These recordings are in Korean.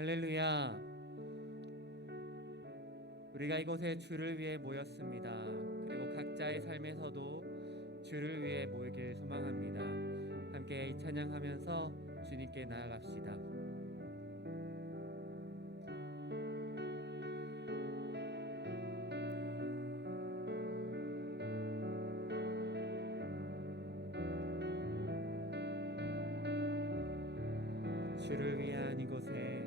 할렐루야. 우리가 이곳에 주를 위해 모였습니다. 그리고 각자의 삶에서도 주를 위해 모이길 소망합니다. 함께 이 찬양하면서 주님께 나아갑시다. 주를 위한 이곳에,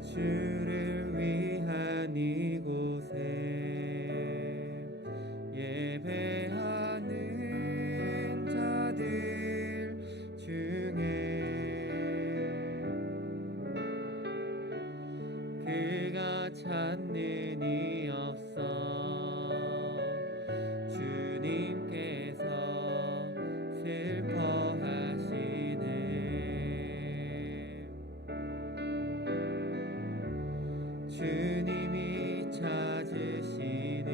주를 위한 이곳에 예배하는 자들 중에 그가 찾는 이 없어. 주님께서 슬퍼하시네. 주님이 찾으시는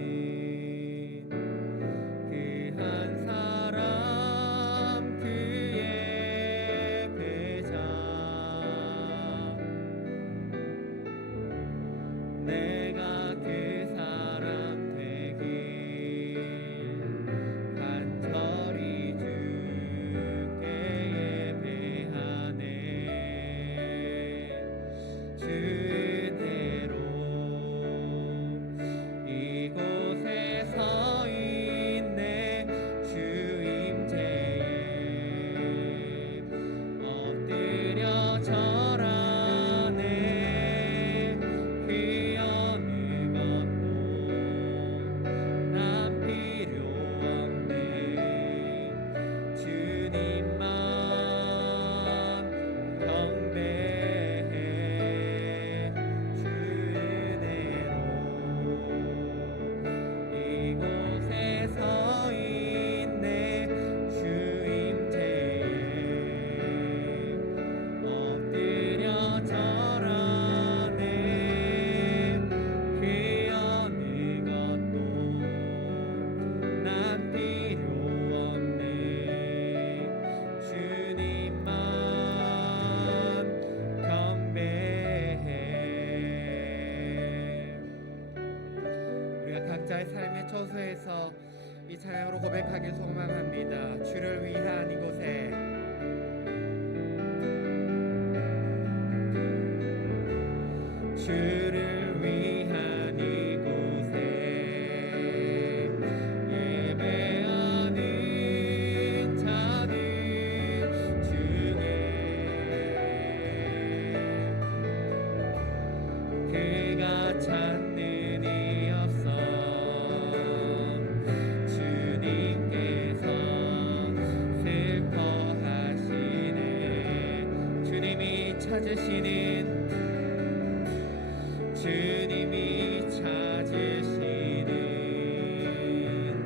그 한 사람, 그의 배자. 내가 그 사람 되길 간절히 주께 예배하네. 이곳에 서 있네. 주 임재에 엎드려 절하네. 그 어느 것도 난 필요 없네. 주님만 경배해. 주 은혜로 이곳에 서 있네. 주 임재에 엎드려 절하네. 그 어느 것도 난 필요 없네. 주님만 경배해. 우리가 각자의 삶의 처소에서 이 찬양으로 고백하길 소망합니다. 주를 위한 이곳에, 주를 위한 이곳에 예배하는 자들 중에 그가 찾는 이 없어. 주님께서 슬퍼하시네. 주님이 찾으시는, 주님이 찾으시는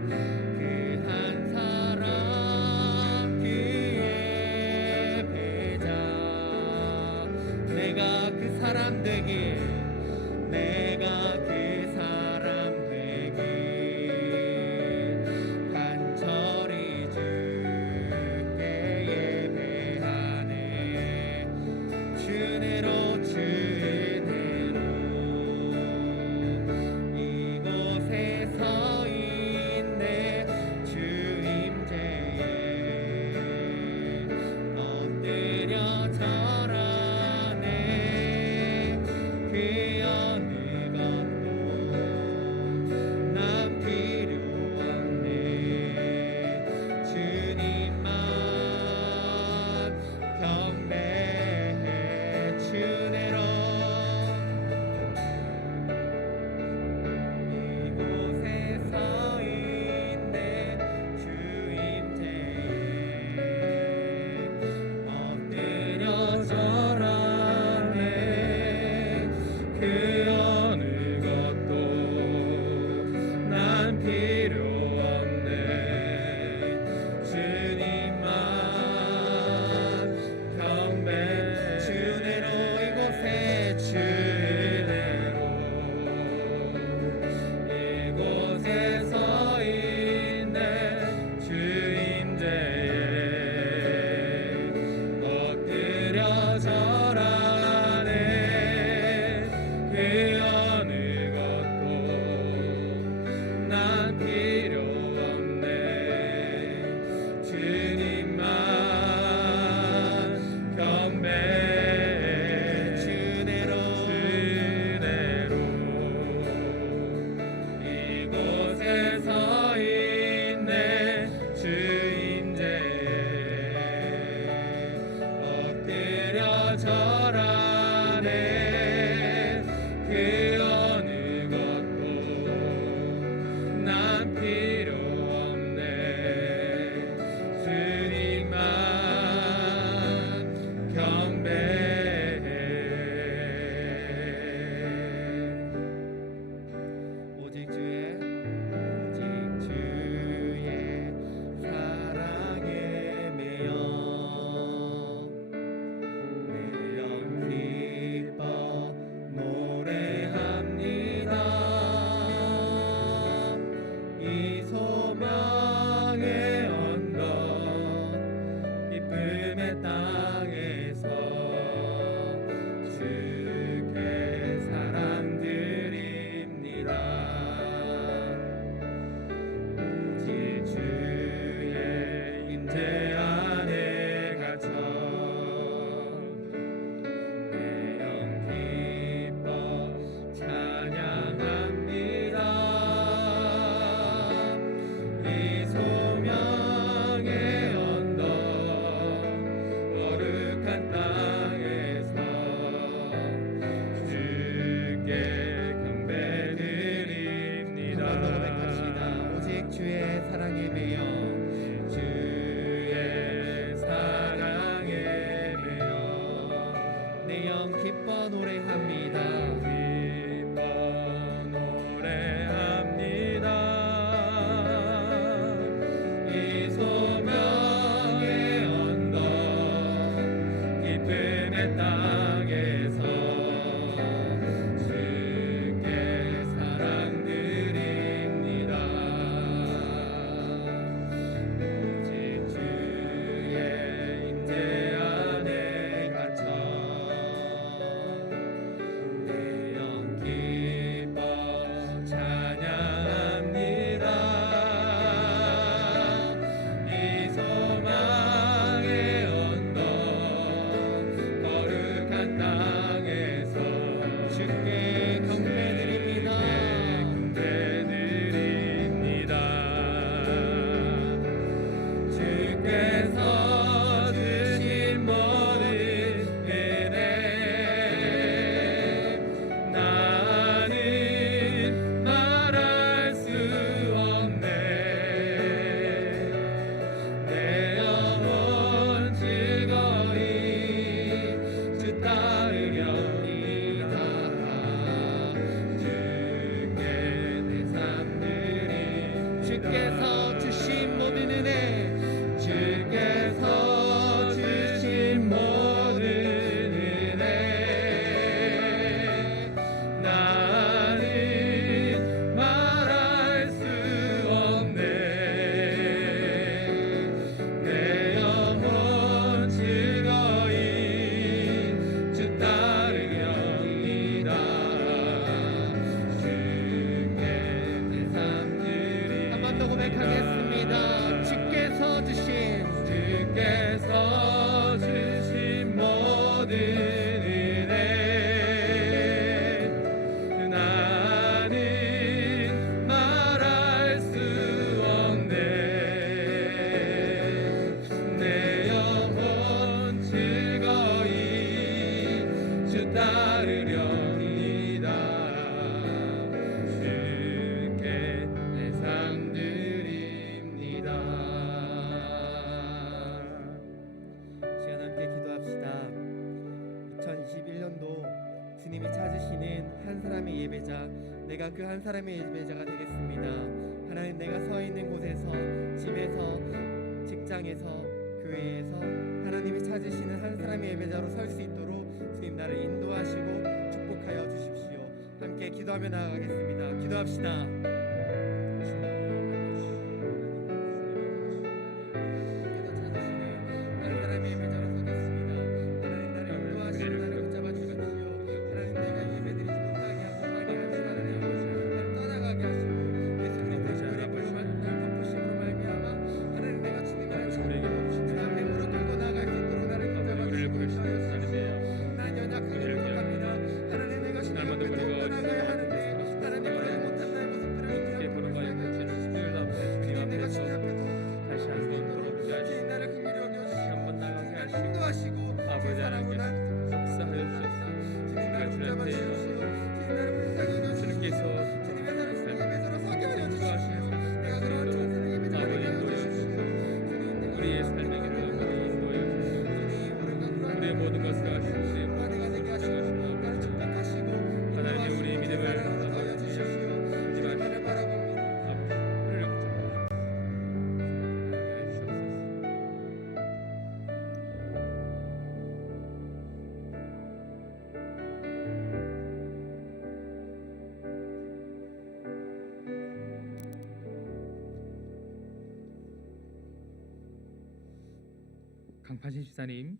그 한 사람, 그의 배자. 내가 그 사람 되길, 내가 그 사람 되길 간절히 주께 예배하네. 주 은혜로, 주 은혜로 이곳에 서 있네. 주 임재에 엎드려 절하네. 그 기쁨의 땅에서 주께 사랑 드립니다. 오직 주의 임재 안에 갇혀 내 영 기뻐 찬양합니다. 이 소명의 언덕 거룩한 땅에서 주께 경배드립니다. 한번 더 고백합시다. 오직 주의 사랑에 매여 주의 사랑에 매여 내 영 기뻐 노래합니다. 기뻐 노래합니다. 이 소명의 언덕 기쁨의 땅에서 주께 사랑 드립니다. 오직 주의 임재 안에 갇혀 내 영 기뻐 찬양합니다. 이 소망의 언덕 거룩한 땅에서 주께 경배드립니다. 주께서 주신 모든 은혜 나는 말할 수 없네. 내 영혼 즐거이 주 따르려니이다. 주께 내 삶 드림 주께서 주신 모든 은혜 주께서 주신 모든 은혜 나는 말할 수 없네. 내 영혼 즐거이 주 따르려니이다. 주께 내 삶 드리 한 번 더 고백하겠습니다. 주께서 주신 모든 은혜 나는 말할 수 없네. 내 영혼 즐거이 주 따르려니이다. 주께 내 삶 드립니다. 시간 함께 기도합시다. 2021년도 주님이 찾으시는 한 사람의 예배자, 내가 그 한 사람의 예배자가 되겠습니다. 하나님, 내가 서 있는 곳에서, 집에서, 직장에서, 교회에서 하나님이 찾으시는 한 사람의 예배자로 설 수 있도록 주님 나를 인도하시고 축복하여 주십시오. 함께 기도하며 나아가겠습니다. 기도합시다. 강판신 집사님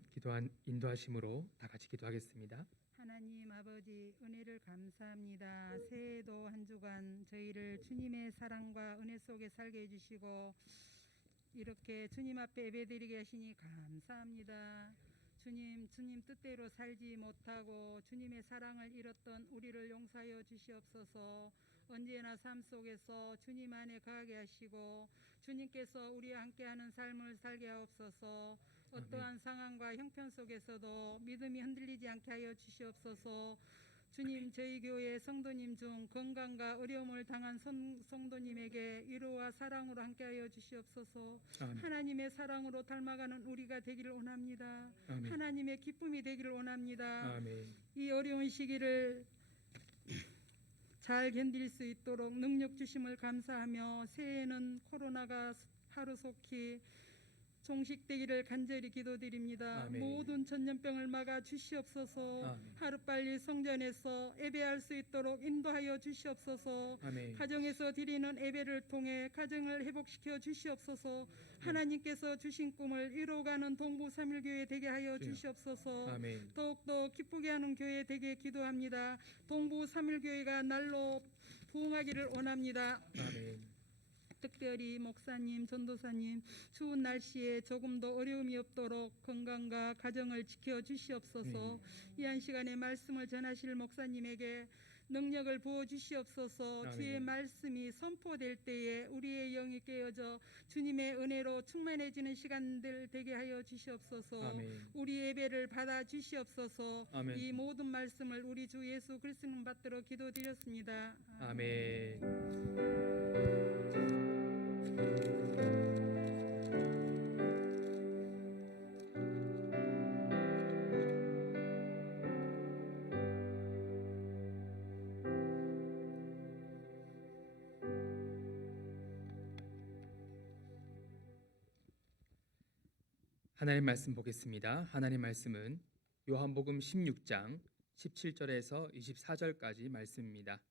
인도하심으로 다 같이 기도하겠습니다. 하나님 아버지 은혜를 감사합니다. 새해에도 한 주간 저희를 주님의 사랑과 은혜 속에 살게 해주시고 이렇게 주님 앞에 예배드리게 하시니 감사합니다. 주님 뜻대로 살지 못하고 주님의 사랑을 잃었던 우리를 용서하여 주시옵소서. 언제나 삶 속에서 주님 안에 거하게 하시고 주님께서 우리와 함께하는 삶을 살게 하옵소서. 어떠한 상황과 형편 속에서도 믿음이 흔들리지 않게 하여 주시옵소서. 주님, 저희 교회 성도님 중 건강과 어려움을 당한 성도님에게 위로와 사랑으로 함께하여 주시옵소서. 아멘. 하나님의 사랑으로 닮아가는 우리가 되기를 원합니다. 아멘. 하나님의 기쁨이 되기를 원합니다. 아멘. 이 어려운 시기를 잘 견딜 수 있도록 능력 주심을 감사하며 새해에는 코로나가 하루속히 종식되기를 간절히 기도드립니다. 아멘. 모든 전염병을 막아 주시옵소서. 아멘. 하루빨리 성전에서 예배할 수 있도록 인도하여 주시옵소서. 아멘. 가정에서 드리는 예배를 통해 가정을 회복시켜 주시옵소서. 하나님께서 주신 꿈을 이루어가는 동부 3일교회 되게 하여 주시옵소서. 아멘. 더욱더 기쁘게 하는 교회 되게 기도합니다. 동부 3일교회가 날로 부흥하기를 원합니다. 아멘. 특별히 목사님, 전도사님 추운 날씨에 조금도 어려움이 없도록 건강과 가정을 지켜 주시옵소서. 이 한 시간에 말씀을 전하실 목사님에게 능력을 부어 주시옵소서. 아멘. 주의 말씀이 선포될 때에 우리의 영이 깨어져 주님의 은혜로 충만해지는 시간들 되게 하여 주시옵소서. 아멘. 우리 예배를 받아 주시옵소서. 아멘. 이 모든 말씀을 우리 주 예수 그리스도님 받들어 기도드렸습니다. 아멘. 하나님 말씀 보겠습니다. 하나님 말씀은 요한복음 16장 17절에서 24절까지 말씀입니다.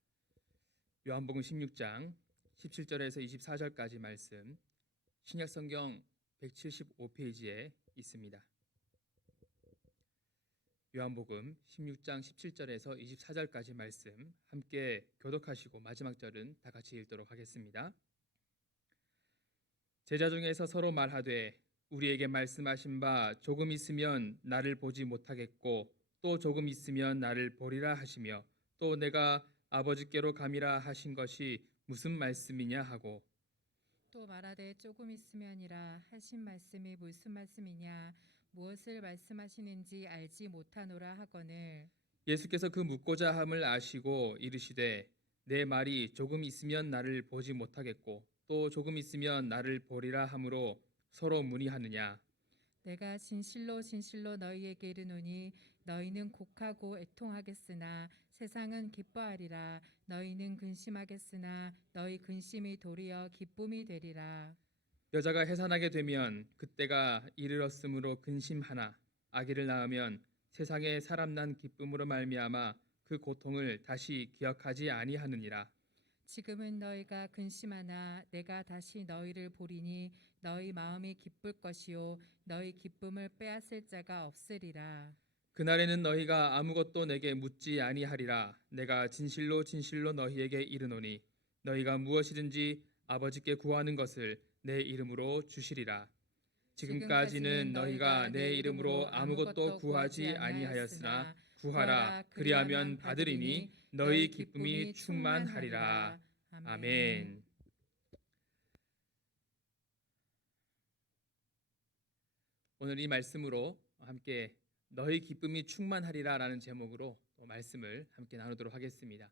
요한복음 16장 17절에서 24절까지 말씀 신약성경 175페이지에 있습니다. 요한복음 16장 17절에서 24절까지 말씀 함께 교독하시고 마지막 절은 다 같이 읽도록 하겠습니다. 제자 중에서 서로 말하되 우리에게 말씀하신 바 조금 있으면 나를 보지 못하겠고 또 조금 있으면 나를 보리라 하시며 또 내가 아버지께로 감이라 하신 것이 무슨 말씀이냐 하고 또 말하되 조금 있으면이라 하신 말씀이 무슨 말씀이냐 무엇을 말씀하시는지 알지 못하노라 하거늘 예수께서 그 묻고자 함을 아시고 이르시되 내 말이 조금 있으면 나를 보지 못하겠고 또 조금 있으면 나를 보리라 하므로 서로 문의하느냐. 내가 진실로 진실로 너희에게 이르노니 너희는 곡하고 애통하겠으나 세상은 기뻐하리라. 너희는 근심하겠으나 너희 근심이 도리어 기쁨이 되리라. 여자가 해산하게 되면 그때가 이르렀으므로 근심하나 아기를 낳으면 세상에 사람 난 기쁨으로 말미암아 그 고통을 다시 기억하지 아니하느니라. 지금은 너희가 근심하나 내가 다시 너희를 보리니 너희 마음이 기쁠 것이요 너희 기쁨을 빼앗을 자가 없으리라. 그날에는 너희가 아무것도 내게 묻지 아니하리라. 내가 진실로 진실로 너희에게 이르노니 너희가 무엇이든지 아버지께 구하는 것을 내 이름으로 주시리라. 지금까지는 너희가 내 이름으로 아무것도 구하지 아니하였으나 구하라 그리하면 받으리니 너희 기쁨이 충만하리라. 아멘. 오늘 이 말씀으로 함께 너희 기쁨이 충만하리라라는 제목으로 또 말씀을 함께 나누도록 하겠습니다.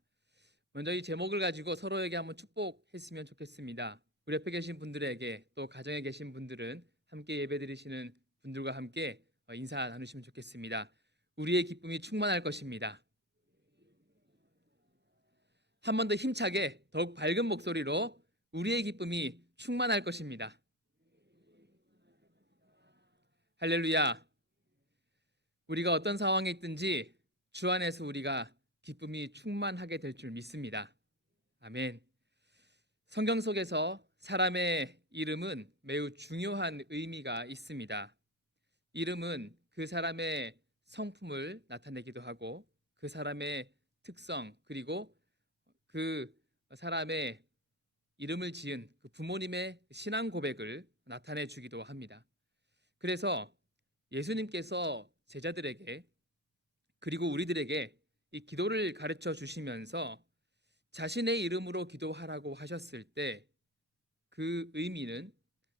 먼저 이 제목을 가지고 서로에게 한번 축복했으면 좋겠습니다. 우리 옆에 계신 분들에게 또 가정에 계신 분들은 함께 예배드리시는 분들과 함께 인사 나누시면 좋겠습니다. 우리의 기쁨이 충만할 것입니다. 한 번 더 힘차게 더욱 밝은 목소리로 우리의 기쁨이 충만할 것입니다. 할렐루야. 우리가 어떤 상황에 있든지 주 안에서 우리가 기쁨이 충만하게 될 줄 믿습니다. 아멘. 성경 속에서 사람의 이름은 매우 중요한 의미가 있습니다. 이름은 그 사람의 성품을 나타내기도 하고 그 사람의 특성 그리고 그 사람의 이름을 지은 그 부모님의 신앙 고백을 나타내 주기도 합니다. 그래서 예수님께서 제자들에게 그리고 우리들에게 이 기도를 가르쳐 주시면서 자신의 이름으로 기도하라고 하셨을 때 그 의미는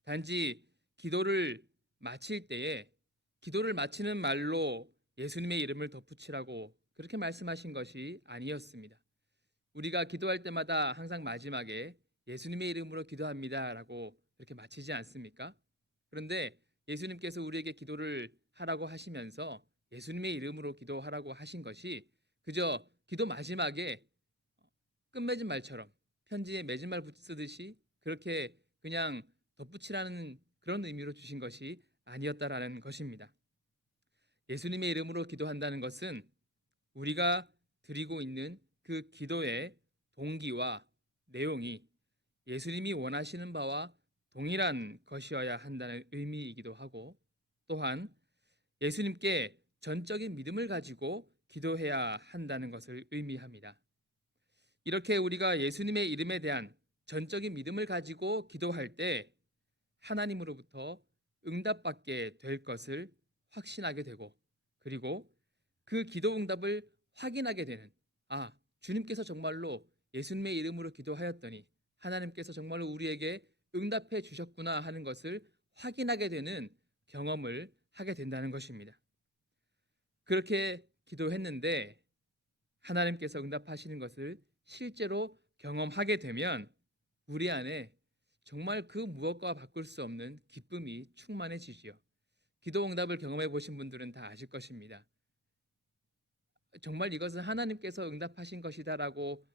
단지 기도를 마칠 때에 기도를 마치는 말로 예수님의 이름을 덧붙이라고 그렇게 말씀하신 것이 아니었습니다. 우리가 기도할 때마다 항상 마지막에 예수님의 이름으로 기도합니다라고 그렇게 마치지 않습니까? 그런데 예수님께서 우리에게 기도를 하라고 하시면서 예수님의 이름으로 기도하라고 하신 것이 그저 기도 마지막에 끝맺은 말처럼 편지에 맺은 말 쓰듯이 그렇게 그냥 덧붙이라는 그런 의미로 주신 것이 아니었다라는 것입니다. 예수님의 이름으로 기도한다는 것은 우리가 드리고 있는 그 기도의 동기와 내용이 예수님이 원하시는 바와 동일한 것이어야 한다는 의미이기도 하고 또한 예수님께 전적인 믿음을 가지고 기도해야 한다는 것을 의미합니다. 이렇게 우리가 예수님의 이름에 대한 전적인 믿음을 가지고 기도할 때 하나님으로부터 응답받게 될 것을 확신하게 되고 그리고 그 기도 응답을 확인하게 되는 주님께서 정말로 예수님의 이름으로 기도하였더니 하나님께서 정말로 우리에게 응답해 주셨구나 하는 것을 확인하게 되는 경험을 하게 된다는 것입니다. 그렇게 기도했는데 하나님께서 응답하시는 것을 실제로 경험하게 되면 우리 안에 정말 그 무엇과 바꿀 수 없는 기쁨이 충만해지지요. 기도 응답을 경험해 보신 분들은 다 아실 것입니다. 정말 이것은 하나님께서 응답하신 것이다라고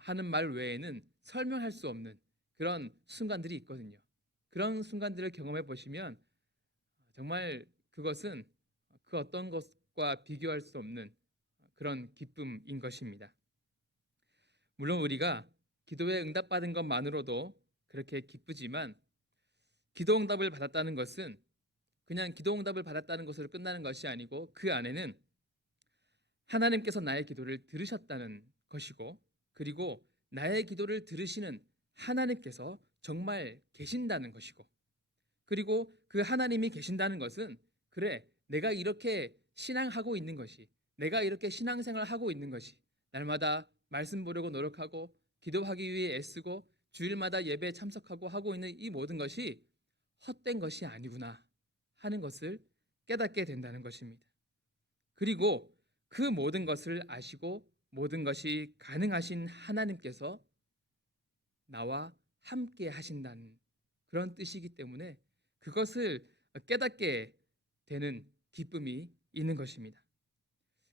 하는 말 외에는 설명할 수 없는 그런 순간들이 있거든요. 그런 순간들을 경험해 보시면 정말 그것은 그 어떤 것과 비교할 수 없는 그런 기쁨인 것입니다. 물론 우리가 기도에 응답받은 것만으로도 그렇게 기쁘지만 기도 응답을 받았다는 것은 그냥 기도 응답을 받았다는 것으로 끝나는 것이 아니고 그 안에는 하나님께서 나의 기도를 들으셨다는 것이고 그리고 나의 기도를 들으시는 하나님께서 정말 계신다는 것이고 그리고 그 하나님이 계신다는 것은 그래 내가 이렇게 신앙하고 있는 것이 내가 이렇게 신앙생활을 하고 있는 것이 날마다 말씀 보려고 노력하고 기도하기 위해 애쓰고 주일마다 예배에 참석하고 하고 있는 이 모든 것이 헛된 것이 아니구나 하는 것을 깨닫게 된다는 것입니다. 그리고 그 모든 것을 아시고 모든 것이 가능하신 하나님께서 나와 함께 하신다는 그런 뜻이기 때문에 그것을 깨닫게 되는 기쁨이 있는 것입니다.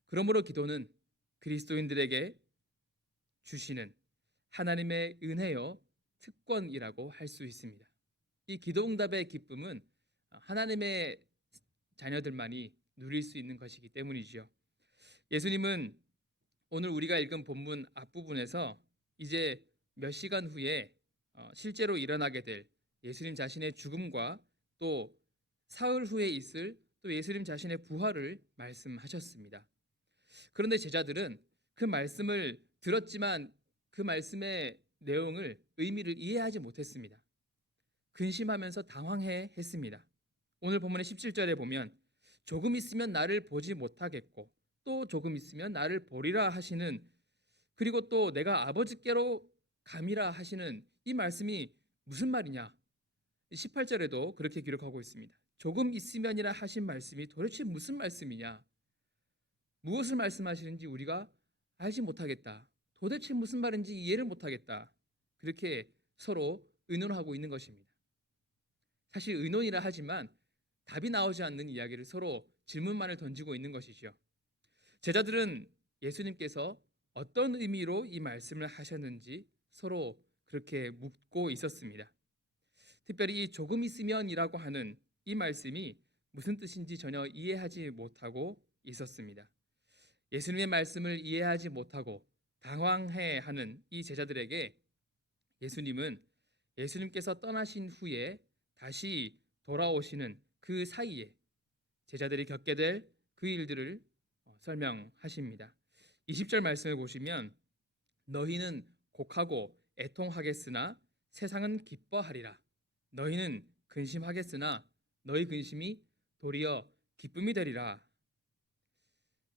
그러므로 기도는 그리스도인들에게 주시는 하나님의 은혜요 특권이라고 할 수 있습니다. 이 기도응답의 기쁨은 하나님의 자녀들만이 누릴 수 있는 것이기 때문이지요. 예수님은 오늘 우리가 읽은 본문 앞부분에서 이제 몇 시간 후에 실제로 일어나게 될 예수님 자신의 죽음과 또 사흘 후에 있을 또 예수님 자신의 부활을 말씀하셨습니다. 그런데 제자들은 그 말씀을 들었지만 그 말씀의 내용을 의미를 이해하지 못했습니다. 근심하면서 당황해 했습니다. 오늘 본문의 17절에 보면 조금 있으면 나를 보지 못하겠고 또 조금 있으면 나를 보리라 하시는 그리고 또 내가 아버지께로 감이라 하시는 이 말씀이 무슨 말이냐? 18절에도 그렇게 기록하고 있습니다. 조금 있으면이라 하신 말씀이 도대체 무슨 말씀이냐? 무엇을 말씀하시는지 우리가 알지 못하겠다. 도대체 무슨 말인지 이해를 못하겠다. 그렇게 서로 의논하고 있는 것입니다. 사실 의논이라 하지만 답이 나오지 않는 이야기를 서로 질문만을 던지고 있는 것이죠. 제자들은 예수님께서 어떤 의미로 이 말씀을 하셨는지 서로 그렇게 묻고 있었습니다. 특별히 이 조금 있으면이라고 하는 이 말씀이 무슨 뜻인지 전혀 이해하지 못하고 있었습니다. 예수님의 말씀을 이해하지 못하고 당황해하는 이 제자들에게 예수님은 예수님께서 떠나신 후에 다시 돌아오시는 그 사이에 제자들이 겪게 될 그 일들을 설명하십니다. 20절 말씀을 보시면 너희는 곡하고 애통하겠으나 세상은 기뻐하리라. 너희는 근심하겠으나 너희 근심이 도리어 기쁨이 되리라.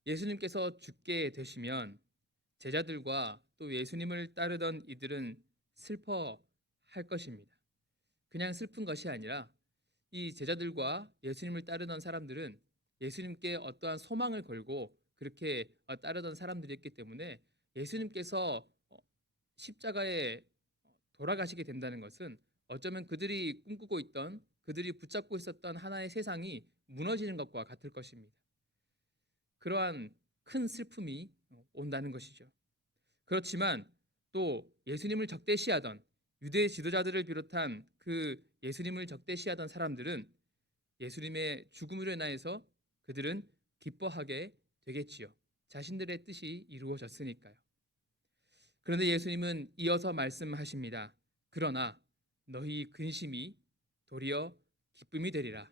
예수님께서 죽게 되시면 제자들과 또 예수님을 따르던 이들은 슬퍼할 것입니다. 그냥 슬픈 것이 아니라 이 제자들과 예수님을 따르던 사람들은 예수님께 어떠한 소망을 걸고 그렇게 따르던 사람들이었기 때문에 예수님께서 십자가에 돌아가시게 된다는 것은 어쩌면 그들이 꿈꾸고 있던, 그들이 붙잡고 있었던 하나의 세상이 무너지는 것과 같을 것입니다. 그러한 큰 슬픔이 온다는 것이죠. 그렇지만 또 예수님을 적대시하던 유대 지도자들을 비롯한 그 예수님을 적대시하던 사람들은 예수님의 죽음으로 인하여서 그들은 기뻐하게 되겠지요. 자신들의 뜻이 이루어졌으니까요. 그런데 예수님은 이어서 말씀하십니다. 그러나 너희 근심이 도리어 기쁨이 되리라.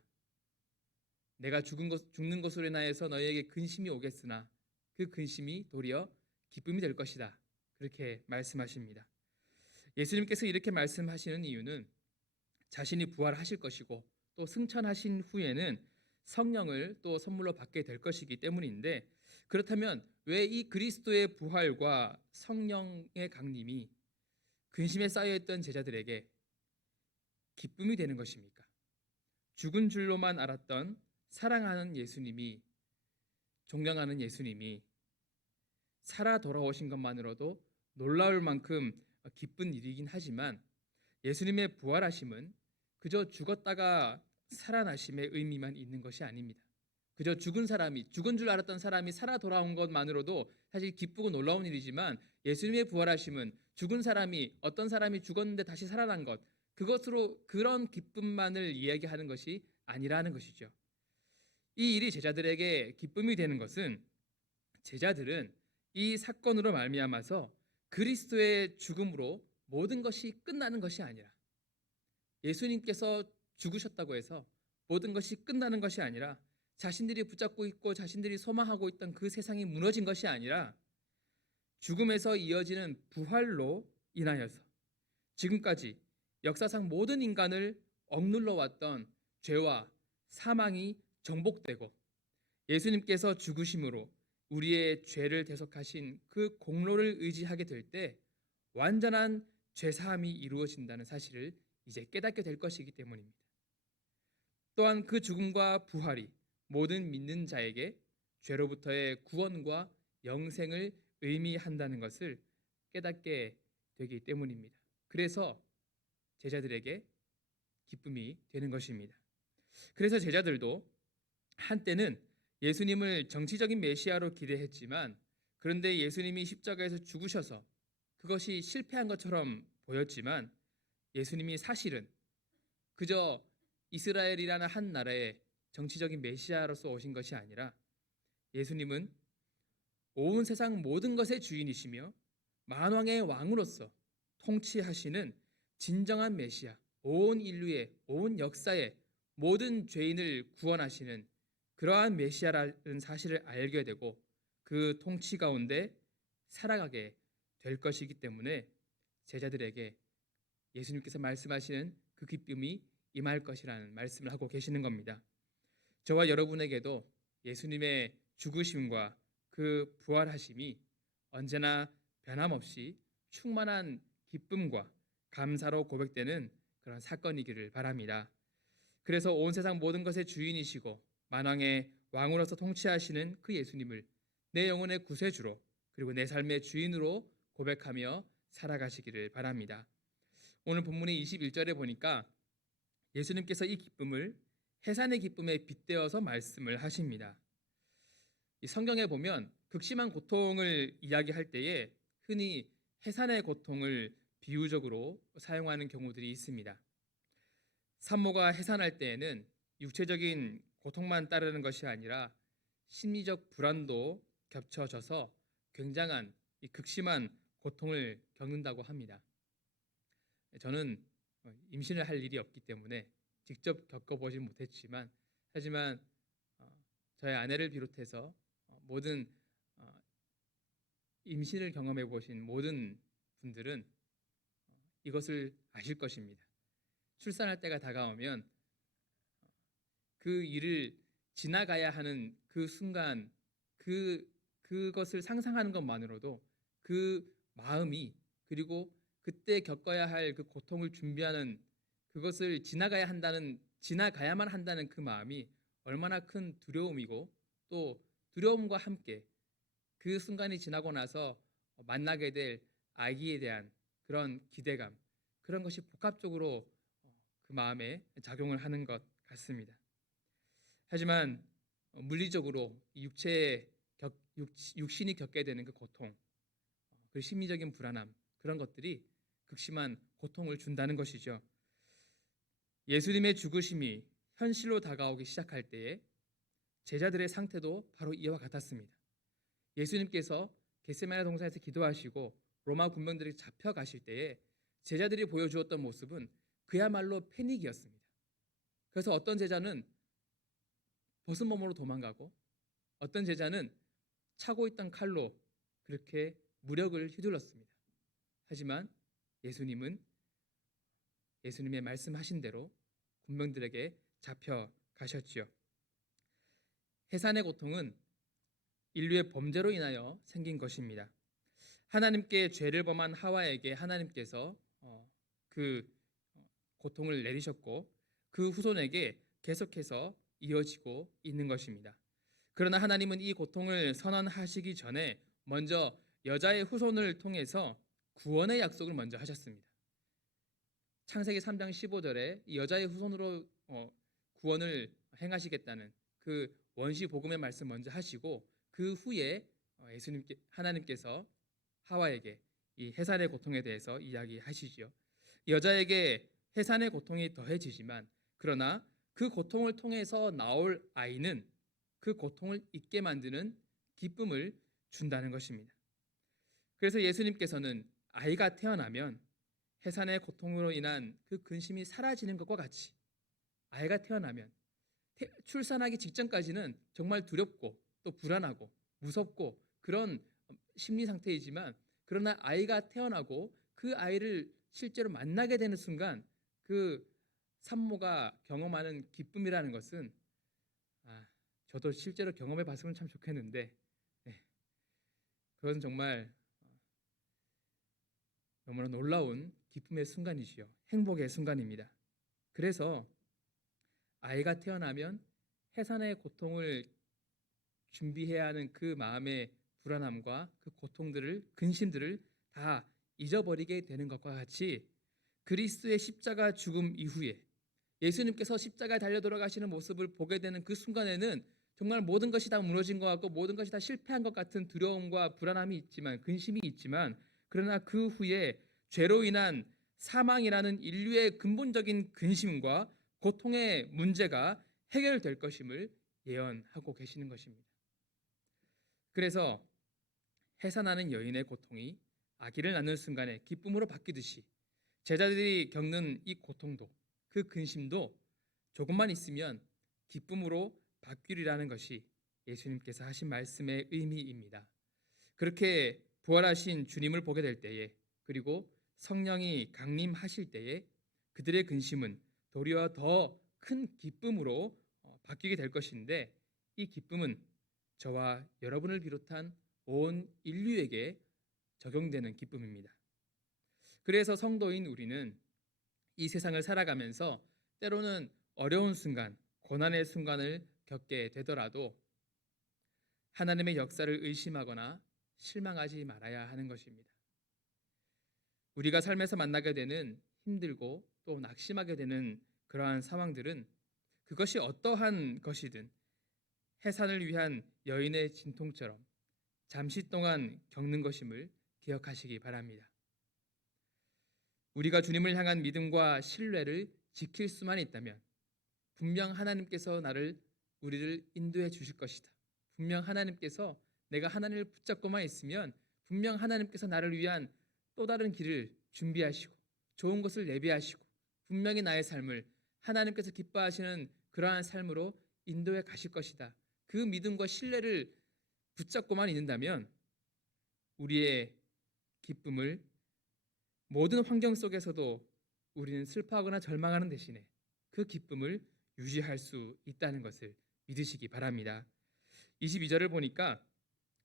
내가 죽는 것으로 인하여서 너희에게 근심이 오겠으나 그 근심이 도리어 기쁨이 될 것이다. 그렇게 말씀하십니다. 예수님께서 이렇게 말씀하시는 이유는 자신이 부활하실 것이고 또 승천하신 후에는 성령을 또 선물로 받게 될 것이기 때문인데, 그렇다면 왜 이 그리스도의 부활과 성령의 강림이 근심에 쌓여있던 제자들에게 기쁨이 되는 것입니까? 죽은 줄로만 알았던 사랑하는 예수님이, 존경하는 예수님이 살아 돌아오신 것만으로도 놀라울 만큼 기쁜 일이긴 하지만 예수님의 부활하심은 그저 죽었다가 살아나심의 의미만 있는 것이 아닙니다. 그저 죽은 줄 알았던 사람이 살아 돌아온 것만으로도 사실 기쁘고 놀라운 일이지만 예수님의 부활하심은 죽은 사람이, 어떤 사람이 죽었는데 다시 살아난 것, 그것으로 그런 기쁨만을 이야기하는 것이 아니라는 것이죠. 이 일이 제자들에게 기쁨이 되는 것은 제자들은 이 사건으로 말미암아서 그리스도의 죽음으로 모든 것이 끝나는 것이 아니라, 예수님께서 죽으셨다고 해서 모든 것이 끝나는 것이 아니라, 자신들이 붙잡고 있고 자신들이 소망하고 있던 그 세상이 무너진 것이 아니라 죽음에서 이어지는 부활로 인하여서 지금까지 역사상 모든 인간을 억눌러 왔던 죄와 사망이 정복되고 예수님께서 죽으심으로 우리의 죄를 대속하신 그 공로를 의지하게 될 때 완전한 죄사함이 이루어진다는 사실을 이제 깨닫게 될 것이기 때문입니다. 또한 그 죽음과 부활이 모든 믿는 자에게 죄로부터의 구원과 영생을 의미한다는 것을 깨닫게 되기 때문입니다. 그래서 제자들에게 기쁨이 되는 것입니다. 그래서 제자들도 한때는 예수님을 정치적인 메시아로 기대했지만, 그런데 예수님이 십자가에서 죽으셔서 그것이 실패한 것처럼 보였지만, 예수님이 사실은 그저 이스라엘이라는 한 나라의 정치적인 메시아로서 오신 것이 아니라 예수님은 온 세상 모든 것의 주인이시며 만왕의 왕으로서 통치하시는 진정한 메시아, 온 인류의, 온 역사의 모든 죄인을 구원하시는 그러한 메시아라는 사실을 알게 되고 그 통치 가운데 살아가게 될 것이기 때문에 제자들에게 예수님께서 말씀하시는 그 기쁨이 임할 것이라는 말씀을 하고 계시는 겁니다. 저와 여러분에게도 예수님의 죽으심과 그 부활하심이 언제나 변함없이 충만한 기쁨과 감사로 고백되는 그런 사건이기를 바랍니다. 그래서 온 세상 모든 것의 주인이시고 만왕의 왕으로서 통치하시는 그 예수님을 내 영혼의 구세주로, 그리고 내 삶의 주인으로 고백하며 살아가시기를 바랍니다. 오늘 본문의 21절에 보니까 예수님께서 이 기쁨을 해산의 기쁨에 빗대어서 말씀을 하십니다. 이 성경에 보면 극심한 고통을 이야기할 때에 흔히 해산의 고통을 비유적으로 사용하는 경우들이 있습니다. 산모가 해산할 때에는 육체적인 고통만 따르는 것이 아니라 심리적 불안도 겹쳐져서 굉장한 이 극심한 고통을 겪는다고 합니다. 저는 임신을 할 일이 없기 때문에 직접 겪어보지 못했지만, 하지만 저의 아내를 비롯해서 모든 임신을 경험해 보신 모든 분들은 이것을 아실 것입니다. 출산할 때가 다가오면 그 일을 지나가야 하는 그 순간, 그것을 상상하는 것만으로도 그 마음이, 그리고 그때 겪어야 할 그 고통을 준비하는, 그것을 지나가야만 한다는 그 마음이 얼마나 큰 두려움이고, 또 두려움과 함께 그 순간이 지나고 나서 만나게 될 아기에 대한 그런 기대감, 그런 것이 복합적으로 그 마음에 작용을 하는 것 같습니다. 하지만 물리적으로 육신이 겪게 되는 그 고통, 그 심리적인 불안함, 그런 것들이 극심한 고통을 준다는 것이죠. 예수님의 죽으심이 현실로 다가오기 시작할 때에 제자들의 상태도 바로 이와 같았습니다. 예수님께서 겟세마네 동산에서 기도하시고 로마 군병들이 잡혀가실 때에 제자들이 보여주었던 모습은 그야말로 패닉이었습니다. 그래서 어떤 제자는 벗은 몸으로 도망가고, 어떤 제자는 차고 있던 칼로 그렇게 무력을 휘둘렀습니다. 하지만 예수님의 말씀하신 대로 군병들에게 잡혀가셨지요. 해산의 고통은 인류의 범죄로 인하여 생긴 것입니다. 하나님께 죄를 범한 하와에게 하나님께서 그 고통을 내리셨고, 그 후손에게 계속해서 이어지고 있는 것입니다. 그러나 하나님은 이 고통을 선언하시기 전에 먼저 여자의 후손을 통해서 구원의 약속을 먼저 하셨습니다. 창세기 3장 15절에 이 여자의 후손으로 구원을 행하시겠다는 그 원시 복음의 말씀 먼저 하시고, 그 후에 하나님께서 하와에게 이 해산의 고통에 대해서 이야기하시지요. 여자에게 해산의 고통이 더해지지만, 그러나 그 고통을 통해서 나올 아이는 그 고통을 잊게 만드는 기쁨을 준다는 것입니다. 그래서 예수님께서는 아이가 태어나면 해산의 고통으로 인한 그 근심이 사라지는 것과 같이, 아이가 태어나면 출산하기 직전까지는 정말 두렵고 또 불안하고 무섭고 그런 심리 상태이지만, 그러나 아이가 태어나고 그 아이를 실제로 만나게 되는 순간 그 산모가 경험하는 기쁨이라는 것은 저도 실제로 경험해 봤으면 참 좋겠는데, 그것은 정말 너무나 놀라운 기쁨의 순간이지요. 행복의 순간입니다. 그래서 아이가 태어나면 해산의 고통을 준비해야 하는 그 마음의 불안함과 그 고통들을, 근심들을 다 잊어버리게 되는 것과 같이, 그리스도의 십자가 죽음 이후에 예수님께서 십자가에 달려 돌아가시는 모습을 보게 되는 그 순간에는 정말 모든 것이 다 무너진 것 같고 모든 것이 다 실패한 것 같은 두려움과 불안함이 있지만, 근심이 있지만, 그러나 그 후에 죄로 인한 사망이라는 인류의 근본적인 근심과 고통의 문제가 해결될 것임을 예언하고 계시는 것입니다. 그래서 해산하는 여인의 고통이 아기를 낳는 순간에 기쁨으로 바뀌듯이, 제자들이 겪는 이 고통도, 그 근심도 조금만 있으면 기쁨으로 바뀌리라는 것이 예수님께서 하신 말씀의 의미입니다. 그렇게 부활하신 주님을 보게 될 때에, 그리고 성령이 강림하실 때에 그들의 근심은 도리어 더 큰 기쁨으로 바뀌게 될 것인데, 이 기쁨은 저와 여러분을 비롯한 온 인류에게 적용되는 기쁨입니다. 그래서 성도인 우리는 이 세상을 살아가면서 때로는 어려운 순간, 고난의 순간을 겪게 되더라도 하나님의 역사를 의심하거나 실망하지 말아야 하는 것입니다. 우리가 삶에서 만나게 되는 힘들고 또 낙심하게 되는 그러한 상황들은 그것이 어떠한 것이든 해산을 위한 여인의 진통처럼 잠시 동안 겪는 것임을 기억하시기 바랍니다. 우리가 주님을 향한 믿음과 신뢰를 지킬 수만 있다면 분명 하나님께서 우리를 인도해 주실 것이다. 분명 하나님께서, 내가 하나님을 붙잡고만 있으면 분명 하나님께서 나를 위한 또 다른 길을 준비하시고 좋은 것을 예비하시고 분명히 나의 삶을 하나님께서 기뻐하시는 그러한 삶으로 인도해 가실 것이다 그 믿음과 신뢰를 붙잡고만 있는다면 우리의 기쁨을 모든 환경 속에서도 우리는 슬퍼하거나 절망하는 대신에 그 기쁨을 유지할 수 있다는 것을 믿으시기 바랍니다. 22절을 보니까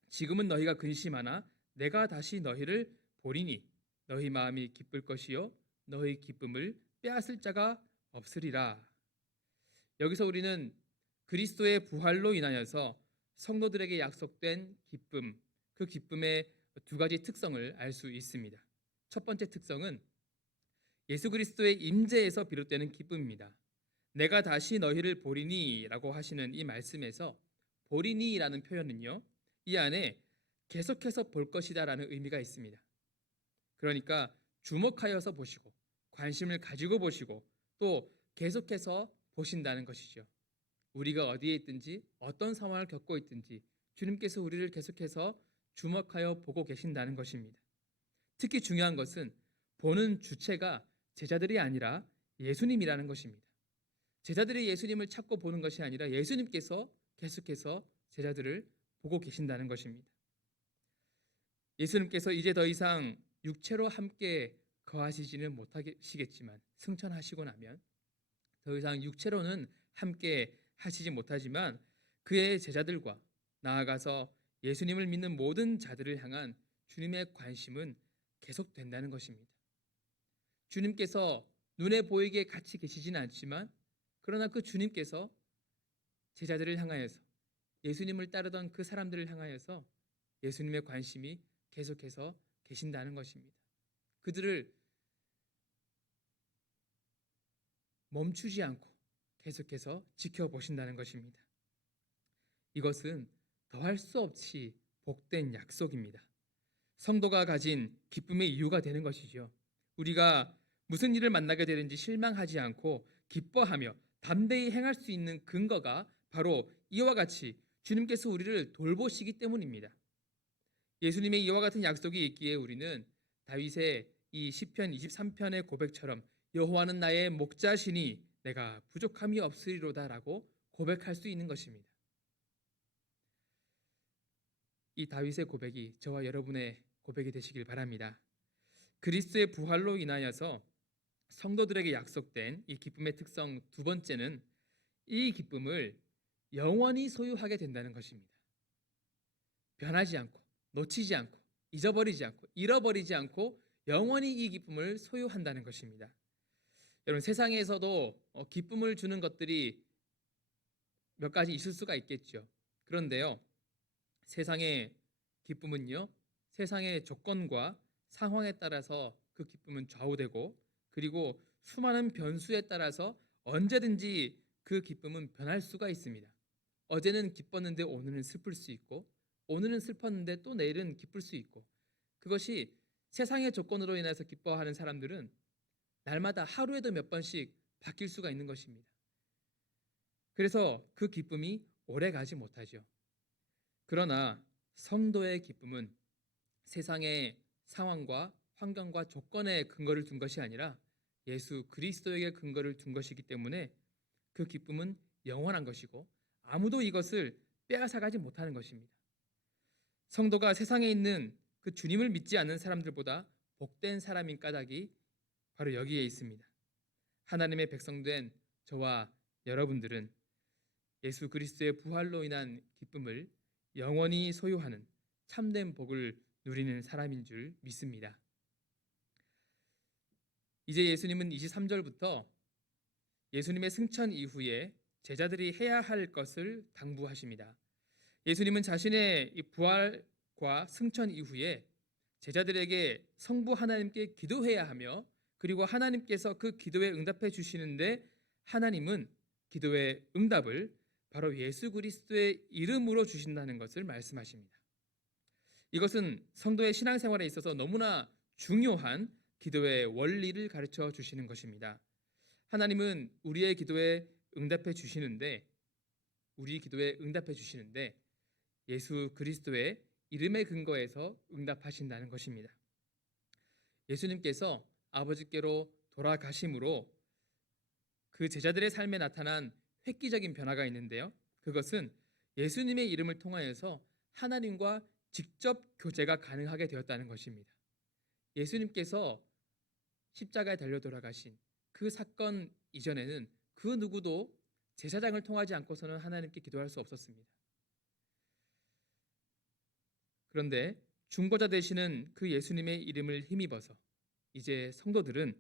지금은 너희가 근심하나 내가 다시 너희를 보리니 너희 마음이 기쁠 것이요 너희 기쁨을 빼앗을 자가 없으리라. 여기서 우리는 그리스도의 부활로 인하여서 성도들에게 약속된 기쁨, 그 기쁨의 두 가지 특성을 알 수 있습니다. 첫 번째 특성은 예수 그리스도의 임재에서 비롯되는 기쁨입니다. 내가 다시 너희를 보리니 라고 하시는 이 말씀에서 보리니 라는 표현은요, 이 안에 계속해서 볼 것이다 라는 의미가 있습니다. 그러니까 주목하여서 보시고 관심을 가지고 보시고 또 계속해서 보신다는 것이죠. 우리가 어디에 있든지 어떤 상황을 겪고 있든지 주님께서 우리를 계속해서 주목하여 보고 계신다는 것입니다. 특히 중요한 것은 보는 주체가 제자들이 아니라 예수님이라는 것입니다. 제자들이 예수님을 찾고 보는 것이 아니라 예수님께서 계속해서 제자들을 보고 계신다는 것입니다. 예수님께서 이제 더 이상 육체로 함께 거하시지는 못하시겠지만 승천하시고 나면 더 이상 육체로는 함께 하시지 못하지만 그의 제자들과 나아가서 예수님을 믿는 모든 자들을 향한 주님의 관심은 계속된다는 것입니다. 주님께서 눈에 보이게 같이 계시지는 않지만 그러나 그 주님께서 제자들을 향하여서 예수님을 따르던 그 사람들을 향하여서 예수님의 관심이 계속해서 계신다는 것입니다. 그들을 멈추지 않고 계속해서 지켜보신다는 것입니다. 이것은 더할 수 없이 복된 약속입니다. 성도가 가진 기쁨의 이유가 되는 것이죠. 우리가 무슨 일을 만나게 되든지 실망하지 않고 기뻐하며 담대히 행할 수 있는 근거가 바로 이와 같이 주님께서 우리를 돌보시기 때문입니다. 예수님의 이와 같은 약속이 있기에 우리는 다윗의 이 시편 23편의 고백처럼 여호와는 나의 목자시니 내가 부족함이 없으리로다라고 고백할 수 있는 것입니다. 이 다윗의 고백이 저와 여러분의 고백이 되시길 바랍니다. 그리스도의 부활로 인하여서 성도들에게 약속된 이 기쁨의 특성 두 번째는 이 기쁨을 영원히 소유하게 된다는 것입니다. 변하지 않고 놓치지 않고 잊어버리지 않고 잃어버리지 않고 영원히 이 기쁨을 소유한다는 것입니다. 여러분, 세상에서도 기쁨을 주는 것들이 몇 가지 있을 수가 있겠죠. 그런데요, 세상의 기쁨은요, 세상의 조건과 상황에 따라서 그 기쁨은 좌우되고 그리고 수많은 변수에 따라서 언제든지 그 기쁨은 변할 수가 있습니다. 어제는 기뻤는데 오늘은 슬플 수 있고 오늘은 슬펐는데 또 내일은 기쁠 수 있고 그것이 세상의 조건으로 인해서 기뻐하는 사람들은 날마다 하루에도 몇 번씩 바뀔 수가 있는 것입니다. 그래서 그 기쁨이 오래 가지 못하죠. 그러나 성도의 기쁨은 세상의 상황과 환경과 조건에 근거를 둔 것이 아니라 예수 그리스도에게 근거를 둔 것이기 때문에 그 기쁨은 영원한 것이고 아무도 이것을 빼앗아가지 못하는 것입니다. 성도가 세상에 있는 그 주님을 믿지 않는 사람들보다 복된 사람인 까닭이 바로 여기에 있습니다. 하나님의 백성된 저와 여러분들은 예수 그리스도의 부활로 인한 기쁨을 영원히 소유하는 참된 복을 누리는 사람인 줄 믿습니다. 이제 예수님은 23절부터 예수님의 승천 이후에 제자들이 해야 할 것을 당부하십니다. 예수님은 자신의 이 부활과 승천 이후에 제자들에게 성부 하나님께 기도해야 하며 그리고 하나님께서 그 기도에 응답해 주시는데 하나님은 기도의 응답을 바로 예수 그리스도의 이름으로 주신다는 것을 말씀하십니다. 이것은 성도의 신앙생활에 있어서 너무나 중요한 기도의 원리를 가르쳐 주시는 것입니다. 하나님은 우리의 기도에 응답해 주시는데 예수 그리스도의 이름의 근거에서 응답하신다는 것입니다. 예수님께서 아버지께로 돌아가심으로 그 제자들의 삶에 나타난 획기적인 변화가 있는데요. 그것은 예수님의 이름을 통하여서 하나님과 직접 교제가 가능하게 되었다는 것입니다. 예수님께서 십자가에 달려 돌아가신 그 사건 이전에는 그 누구도 제사장을 통하지 않고서는 하나님께 기도할 수 없었습니다. 그런데 중보자 되시는 그 예수님의 이름을 힘입어서 이제 성도들은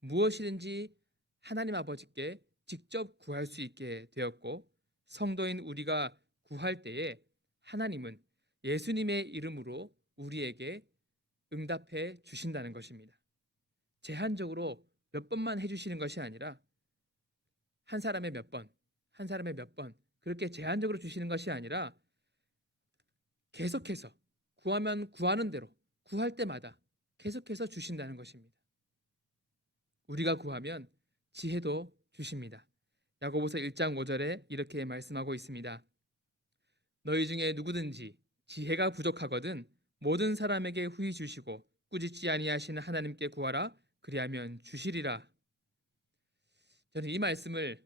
무엇이든지 하나님 아버지께 직접 구할 수 있게 되었고, 성도인 우리가 구할 때에 하나님은 예수님의 이름으로 우리에게 응답해 주신다는 것입니다. 제한적으로 몇 번만 해주시는 것이 아니라 한 사람의 몇 번, 한 사람의 몇 번 그렇게 제한적으로 주시는 것이 아니라 계속해서 구하면 구하는 대로 구할 때마다 계속해서 주신다는 것입니다. 우리가 구하면 지혜도 주십니다. 야고보서 1장 5절에 이렇게 말씀하고 있습니다. 너희 중에 누구든지 지혜가 부족하거든 모든 사람에게 후히 주시고 꾸짖지 아니하시는 하나님께 구하라. 그리하면 주시리라. 저는 이 말씀을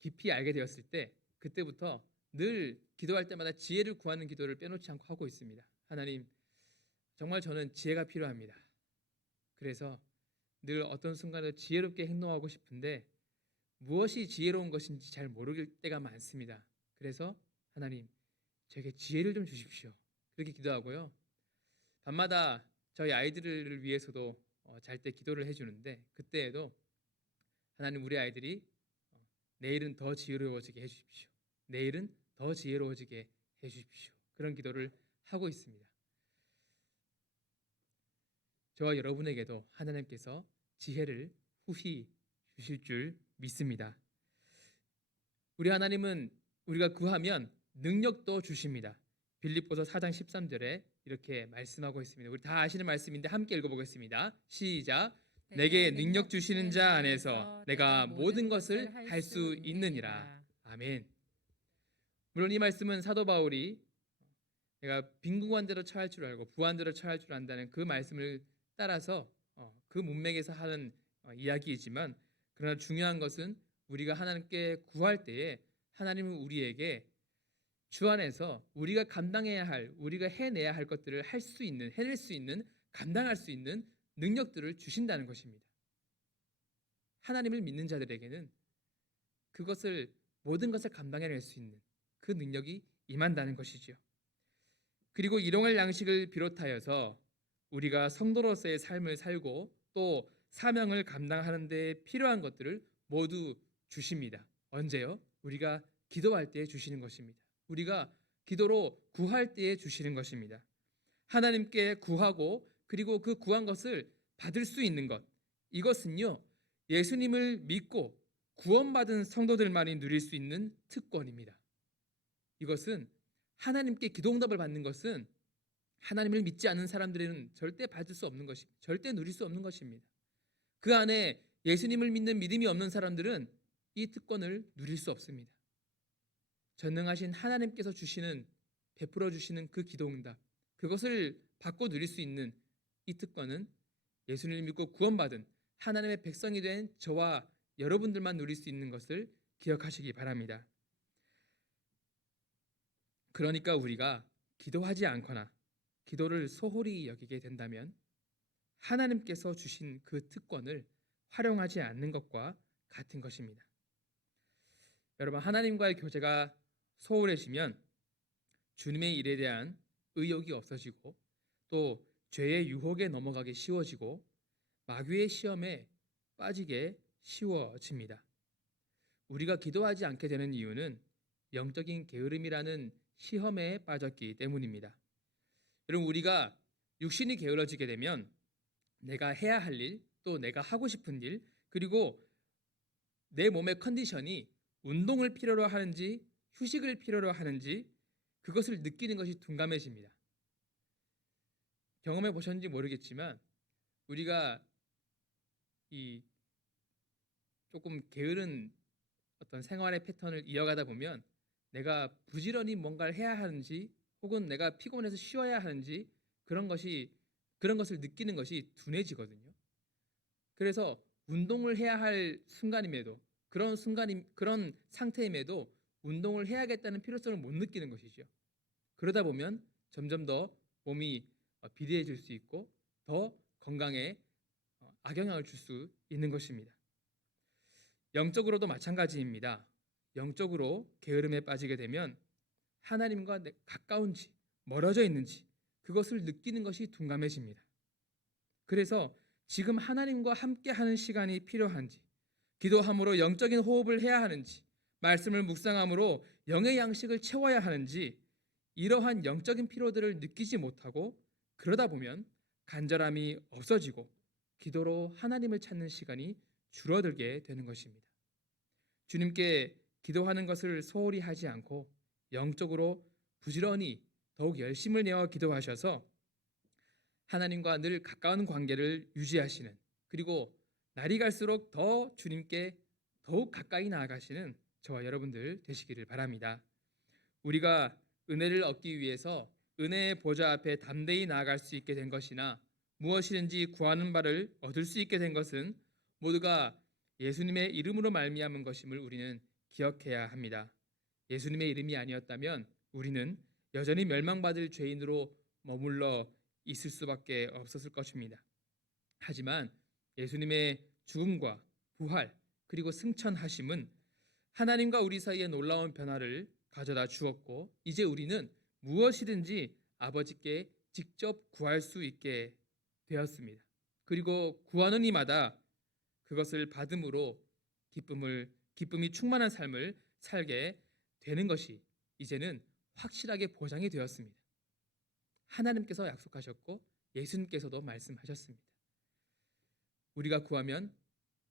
깊이 알게 되었을 때 그때부터 늘 기도할 때마다 지혜를 구하는 기도를 빼놓지 않고 하고 있습니다. 하나님, 정말 저는 지혜가 필요합니다. 그래서 늘 어떤 순간에도 지혜롭게 행동하고 싶은데 무엇이 지혜로운 것인지 잘 모를 때가 많습니다. 그래서 하나님, 저에게 지혜를 좀 주십시오. 그렇게 기도하고요. 밤마다 저희 아이들을 위해서도 잘 때 기도를 해주는데 그때에도 하나님, 우리 아이들이 내일은 더 지혜로워지게 해주십시오. 내일은 더 지혜로워지게 해주십시오. 그런 기도를 하고 있습니다. 저와 여러분에게도 하나님께서 지혜를 후히 주실 줄 믿습니다. 우리 하나님은 우리가 구하면 능력도 주십니다. 빌립보서 4장 13절에 이렇게 말씀하고 있습니다. 우리 다 아시는 말씀인데 함께 읽어보겠습니다. 시작. 내게 능력 주시는 자 안에서 내가 모든 것을 할 수 있느니라. 아멘. 물론 이 말씀은 사도 바울이 내가 빈궁한대로 처할 줄 알고 부한대로 처할 줄 안다는 그 말씀을 따라서 그 문맥에서 하는 이야기이지만, 그러나 중요한 것은 우리가 하나님께 구할 때에 하나님은 우리에게 주 안에서 우리가 감당해야 할, 우리가 해내야 할 것들을 할 수 있는, 해낼 수 있는, 감당할 수 있는 능력들을 주신다는 것입니다. 하나님을 믿는 자들에게는 그것을, 모든 것을 감당해낼 수 있는 그 능력이 임한다는 것이지요. 그리고 일용할 양식을 비롯하여서 우리가 성도로서의 삶을 살고 또 사명을 감당하는 데 필요한 것들을 모두 주십니다. 언제요? 우리가 기도할 때에 주시는 것입니다. 우리가 기도로 구할 때에 주시는 것입니다. 하나님께 구하고 그리고 그 구한 것을 받을 수 있는 것, 이것은요, 예수님을 믿고 구원받은 성도들만이 누릴 수 있는 특권입니다. 이것은 하나님께 기도응답을 받는 것은 하나님을 믿지 않는 사람들에는 절대 받을 수 없는 것입니다. 절대 누릴 수 없는 것입니다. 그 안에 예수님을 믿는 믿음이 없는 사람들은 이 특권을 누릴 수 없습니다. 전능하신 하나님께서 주시는, 베풀어 주시는 그 기도응답, 그것을 받고 누릴 수 있는 이 특권은 예수님을 믿고 구원받은 하나님의 백성이 된 저와 여러분들만 누릴 수 있는 것을 기억하시기 바랍니다. 그러니까 우리가 기도하지 않거나 기도를 소홀히 여기게 된다면 하나님께서 주신 그 특권을 활용하지 않는 것과 같은 것입니다. 여러분, 하나님과의 교제가 소홀해지면 주님의 일에 대한 의욕이 없어지고 또 죄의 유혹에 넘어가기 쉬워지고 마귀의 시험에 빠지게 쉬워집니다. 우리가 기도하지 않게 되는 이유는 영적인 게으름이라는 시험에 빠졌기 때문입니다. 여러분, 우리가 육신이 게을러지게 되면 내가 해야 할 일, 또 내가 하고 싶은 일, 그리고 내 몸의 컨디션이 운동을 필요로 하는지 휴식을 필요로 하는지 그것을 느끼는 것이 둔감해집니다. 경험해 보셨는지 모르겠지만 우리가 이 조금 게으른 어떤 생활의 패턴을 이어가다 보면 내가 부지런히 뭔가를 해야 하는지 혹은 내가 피곤해서 쉬어야 하는지 그런 것을 느끼는 것이 둔해지거든요. 그래서 운동을 해야 할 순간임에도 그런 순간임 그런 상태임에도 운동을 해야겠다는 필요성을 못 느끼는 것이죠. 그러다 보면 점점 더 몸이 비대해질 수 있고 더 건강에 악영향을 줄 수 있는 것입니다. 영적으로도 마찬가지입니다. 영적으로 게으름에 빠지게 되면 하나님과 가까운지 멀어져 있는지 그것을 느끼는 것이 둔감해집니다. 그래서 지금 하나님과 함께하는 시간이 필요한지, 기도함으로 영적인 호흡을 해야 하는지, 말씀을 묵상함으로 영의 양식을 채워야 하는지 이러한 영적인 피로들을 느끼지 못하고 그러다 보면 간절함이 없어지고 기도로 하나님을 찾는 시간이 줄어들게 되는 것입니다. 주님께 기도하는 것을 소홀히 하지 않고 영적으로 부지런히 더욱 열심을 내어 기도하셔서 하나님과 늘 가까운 관계를 유지하시는, 그리고 날이 갈수록 더 주님께 더욱 가까이 나아가시는 저와 여러분들 되시기를 바랍니다. 우리가 은혜를 얻기 위해서 은혜의 보좌 앞에 담대히 나아갈 수 있게 된 것이나 무엇이든지 구하는 바를 얻을 수 있게 된 것은 모두가 예수님의 이름으로 말미암은 것임을 우리는 기억해야 합니다. 예수님의 이름이 아니었다면 우리는 여전히 멸망받을 죄인으로 머물러 있을 수밖에 없었을 것입니다. 하지만 예수님의 죽음과 부활 그리고 승천하심은 하나님과 우리 사이에 놀라운 변화를 가져다 주었고 이제 우리는 무엇이든지 아버지께 직접 구할 수 있게 되었습니다. 그리고 구하는 이마다 그것을 받음으로 기쁨이 충만한 삶을 살게 되는 것이 이제는 확실하게 보장이 되었습니다. 하나님께서 약속하셨고 예수님께서도 말씀하셨습니다. 우리가 구하면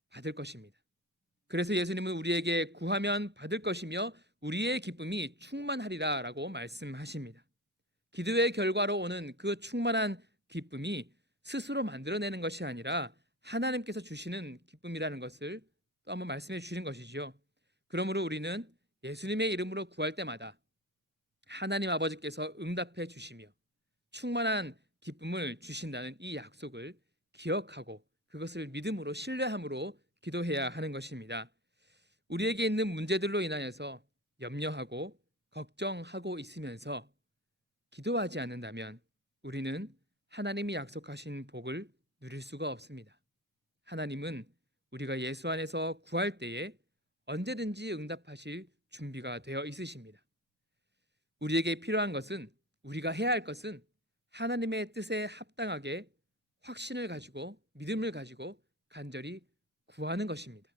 받을 것입니다. 그래서 예수님은 우리에게 구하면 받을 것이며 우리의 기쁨이 충만하리라 라고 말씀하십니다. 기도의 결과로 오는 그 충만한 기쁨이 스스로 만들어내는 것이 아니라 하나님께서 주시는 기쁨이라는 것을 또 한번 말씀해 주시는 것이죠. 그러므로 우리는 예수님의 이름으로 구할 때마다 하나님 아버지께서 응답해 주시며 충만한 기쁨을 주신다는 이 약속을 기억하고 그것을 믿음으로 신뢰함으로 기도해야 하는 것입니다. 우리에게 있는 문제들로 인하여서 염려하고 걱정하고 있으면서 기도하지 않는다면 우리는 하나님이 약속하신 복을 누릴 수가 없습니다. 하나님은 우리가 예수 안에서 구할 때에 언제든지 응답하실 준비가 되어 있으십니다. 우리에게 필요한 것은, 우리가 해야 할 것은 하나님의 뜻에 합당하게 확신을 가지고 믿음을 가지고 간절히 구하는 것입니다.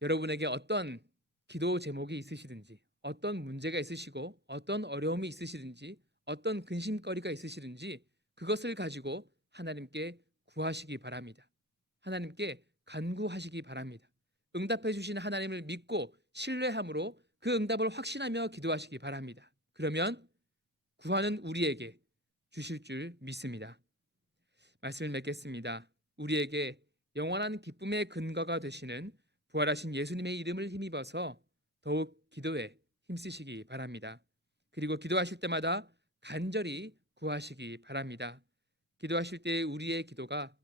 여러분에게 어떤 기도 제목이 있으시든지, 어떤 문제가 있으시고 어떤 어려움이 있으시든지, 어떤 근심거리가 있으시든지 그것을 가지고 하나님께 구하시기 바랍니다. 하나님께 간구하시기 바랍니다. 응답해 주시는 하나님을 믿고 신뢰함으로 그 응답을 확신하며 기도하시기 바랍니다. 그러면 구하는 우리에게 주실 줄 믿습니다. 말씀을 맺겠습니다. 우리에게 영원한 기쁨의 근거가 되시는 부활하신 예수님의 이름을 힘입어서 더욱 기도에 힘쓰시기 바랍니다. 그리고 기도하실 때마다 간절히 구하시기 바랍니다. 기도하실 때 우리의 기도가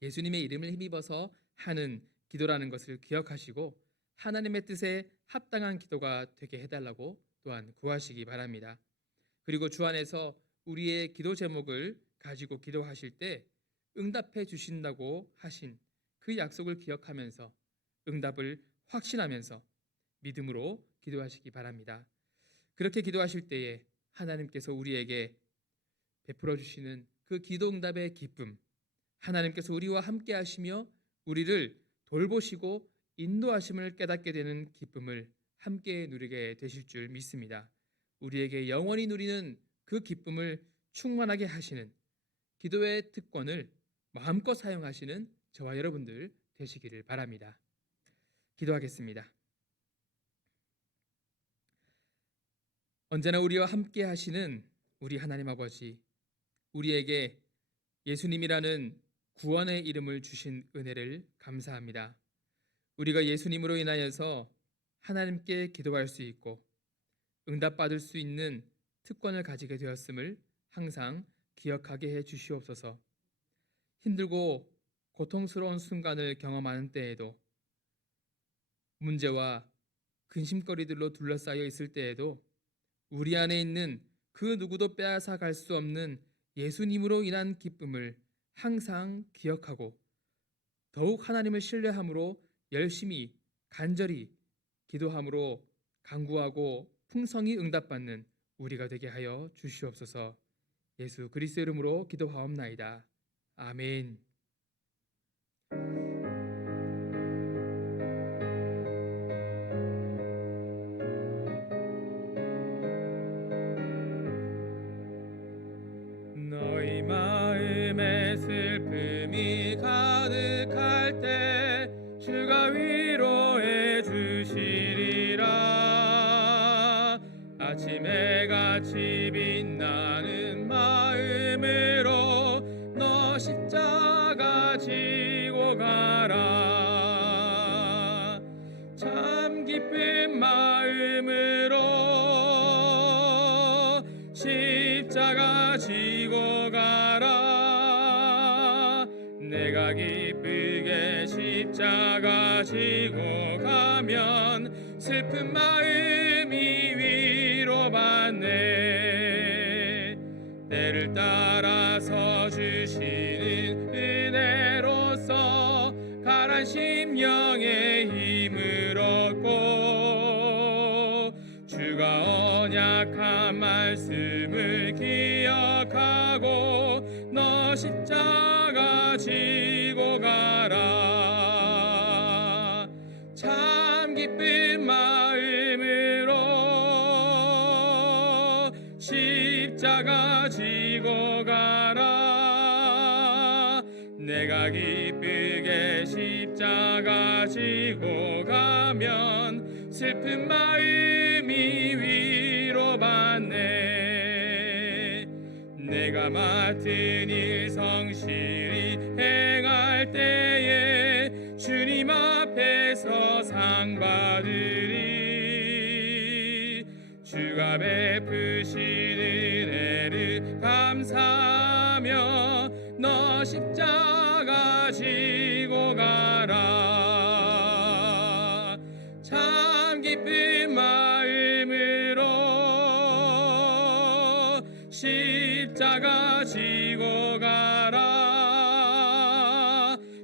예수님의 이름을 힘입어서 하는 기도라는 것을 기억하시고 하나님의 뜻에 합당한 기도가 되게 해달라고 또한 구하시기 바랍니다. 그리고 주 안에서 우리의 기도 제목을 가지고 기도하실 때 응답해 주신다고 하신 그 약속을 기억하면서 응답을 확신하면서 믿음으로 기도하시기 바랍니다. 그렇게 기도하실 때에 하나님께서 우리에게 베풀어 주시는 그 기도 응답의 기쁨, 하나님께서 우리와 함께 하시며 우리를 돌보시고 인도하심을 깨닫게 되는 기쁨을 함께 누리게 되실 줄 믿습니다. 우리에게 영원히 누리는 그 기쁨을 충만하게 하시는 기도의 특권을 마음껏 사용하시는 저와 여러분들 되시기를 바랍니다. 기도하겠습니다. 언제나 우리와 함께 하시는 우리 하나님 아버지, 우리에게 예수님이라는 구원의 이름을 주신 은혜를 감사합니다. 우리가 예수님으로 인하여서 하나님께 기도할 수 있고 응답받을 수 있는 특권을 가지게 되었음을 항상 기억하게 해 주시옵소서. 힘들고 고통스러운 순간을 경험하는 때에도, 문제와 근심거리들로 둘러싸여 있을 때에도 우리 안에 있는 그 누구도 빼앗아 갈 수 없는 예수님으로 인한 기쁨을 항상 기억하고 더욱 하나님을 신뢰함으로 열심히 간절히 기도함으로 간구하고 풍성히 응답받는 우리가 되게 하여 주시옵소서. 예수 그리스도의 이름으로 기도하옵나이다. 아멘. 너희 마음에 슬픔이 가득할 때 주가 위로해 주시리라. 아침 해같이 빛나는 마음으로 너 십자가 지고 가라. 참 기쁜 마음으로 십자가 지고 가라. 내가 기쁘게 십자가 지고 가면 슬픈 마음이 위로받네. 때를 따라서 주시는 은혜로서 가란 심령의 힘을 얻고 주가 언약한 말씀을 기억하고 너 십자가 지고 가라. 참 기쁜 마음으로 십자가 지고 가라. 내가 기쁘게 십자가 지고 가면 슬픈 마음이 위로받네. 내가 맡은 일 성실히 행할 때에 주님 앞에서 상 받으리. 주가 베푸신 은혜를 감사하며 너 십자가 지고 가라. 참 기쁜 마음으로 십자가 지고 가라.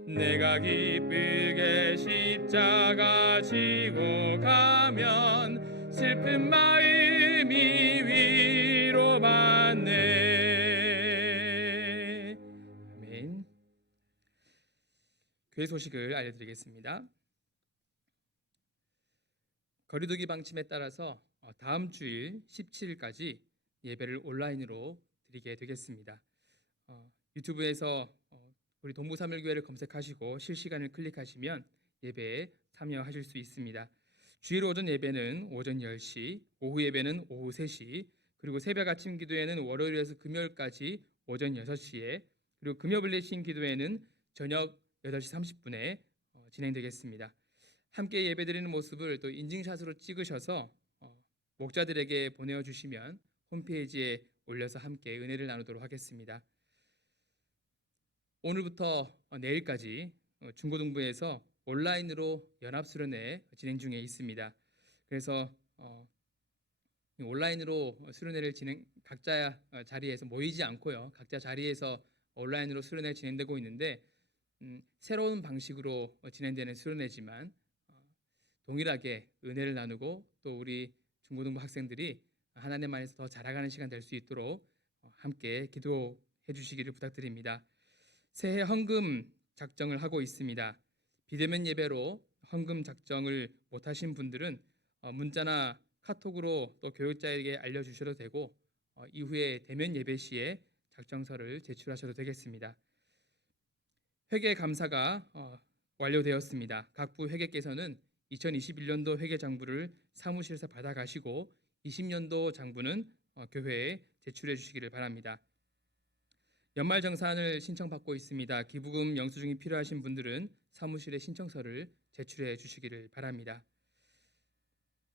내가 기쁘게 십자가 지고 가면 슬픈 마음이 위로받네. 아멘. 교회 소식을 알려드리겠습니다. 거리두기 방침에 따라서 다음 주일 17일까지 예배를 온라인으로 드리게 되겠습니다. 유튜브에서 우리 동부삼일교회를 검색하시고 실시간을 클릭하시면 예배에 참여하실 수 있습니다. 주일 오전 예배는 오전 10시, 오후 예배는 오후 3시, 그리고 새벽 아침 기도회는 월요일에서 금요일까지 오전 6시에, 그리고 금요 블레싱 기도회는 저녁 8시 30분에 진행되겠습니다. 함께 예배드리는 모습을 또 인증샷으로 찍으셔서 목자들에게 보내주시면 홈페이지에 올려서 함께 은혜를 나누도록 하겠습니다. 오늘부터 내일까지 중고등부에서 온라인으로 연합수련회 진행 중에 있습니다. 그래서 온라인으로 수련회를 각자 자리에서 모이지 않고요, 각자 자리에서 온라인으로 수련회 진행되고 있는데 새로운 방식으로 진행되는 수련회지만 동일하게 은혜를 나누고 또 우리 중고등부 학생들이 하나님 안에서 더 자라가는 시간 될 수 있도록 함께 기도해 주시기를 부탁드립니다. 새해 헌금 작정을 하고 있습니다. 비대면 예배로 헌금 작정을 못하신 분들은 문자나 카톡으로 또 교육자에게 알려주셔도 되고 이후에 대면 예배 시에 작정서를 제출하셔도 되겠습니다. 회계 감사가 완료되었습니다. 각 부 회계께서는 2021년도 회계장부를 사무실에서 받아가시고 20년도 장부는 교회에 제출해 주시기를 바랍니다. 연말정산을 신청받고 있습니다. 기부금 영수증이 필요하신 분들은 사무실에 신청서를 제출해 주시기를 바랍니다.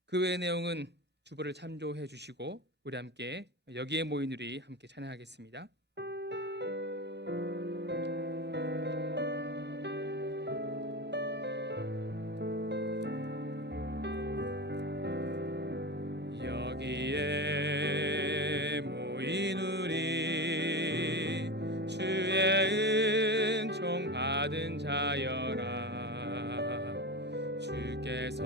그 외의 내용은 주보를 참조해 주시고 우리 함께 여기에 모인 우리 함께 찬양하겠습니다. 주께서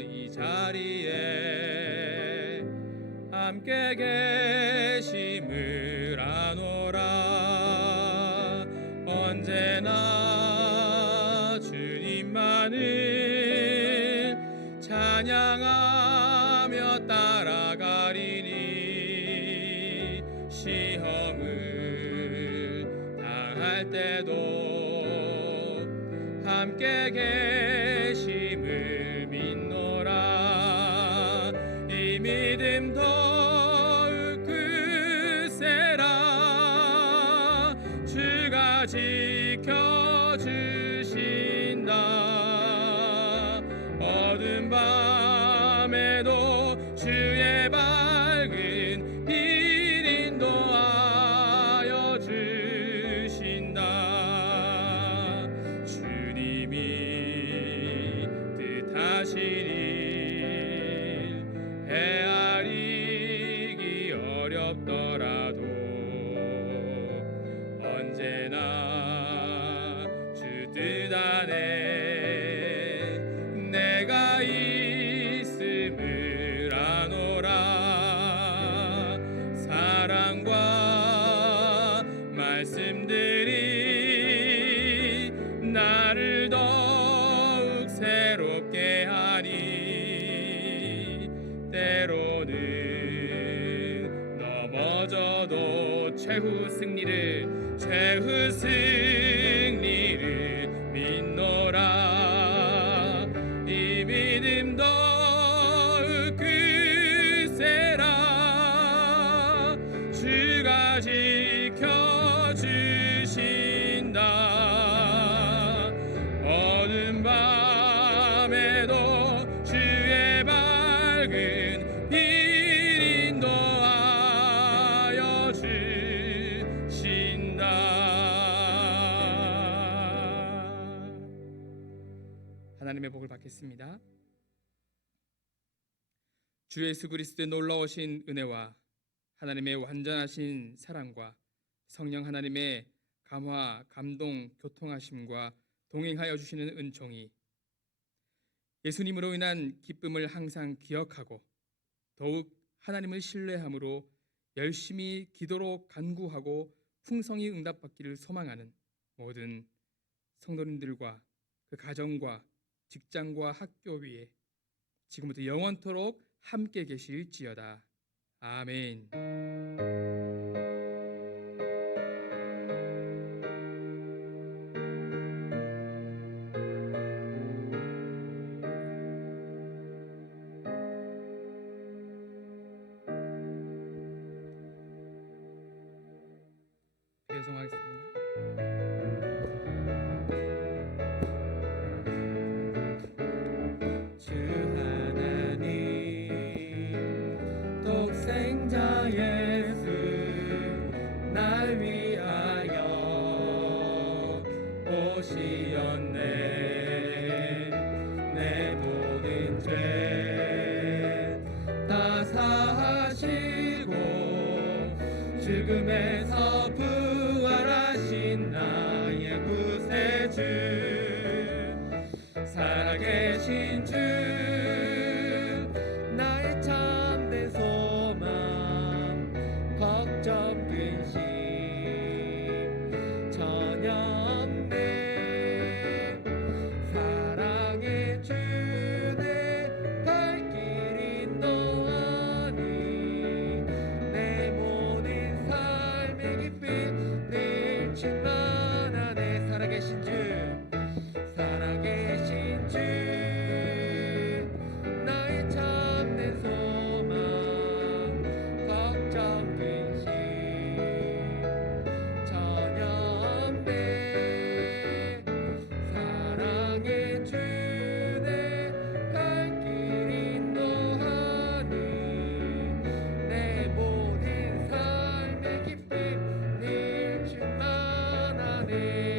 이 자리에 함께 계심을 아노라. 언제나 주님만을 찬양하며 따라가리니 시험을 당할 때도 함께 계심을 믿노라. 이 믿음 더욱 크세라. 주가 지켜주신다. 어두운 밤에도 주의 밝은 빛 인도하여 주신다. 주님이 뜻하신 일 헤아리기 어렵더라도 언제나 주 뜻 안에 내가 있음을 아노라. 사랑과 말씀들이 나를 더욱 새롭게 하니 때로는 넘어져도 최후 승리를 믿노라. 이 믿음 더욱 크세라. 주가 지켜주신다. 어두운 밤에도 주의 밝은 빛 인도하여 주신다. 하나님의 복을 받겠습니다. 주 예수 그리스도의 놀라우신 은혜와 하나님의 완전하신 사랑과 성령 하나님의 감화, 감동, 교통하심과 동행하여 주시는 은총이 예수님으로 인한 기쁨을 항상 기억하고 더욱 하나님을 신뢰함으로 열심히 기도로 간구하고 풍성히 응답받기를 소망하는 모든 성도님들과 그 가정과 직장과 학교 위에 지금부터 영원토록 함께 계실지어다. 아멘. 배송하겠습니다. 주 하나님 독생자 예수 날 위하여 오시었네. 내 모든 죄 다 사하시고 죽음에서 부활하신 나의 구세주 살아계신 주 나의 참된 소망 걱정 근심 전혀 없네. 사랑의 주 내 갈 길 인도하니 내 모든 삶의 기쁨 늘 충만하네. 살아계신 주 살아계신 주 나의 참된 소망 걱정 근심 전혀 없네. 사랑의 주 내 갈 길 인도하니 내 모든 삶의 기쁨 늘 충만하네.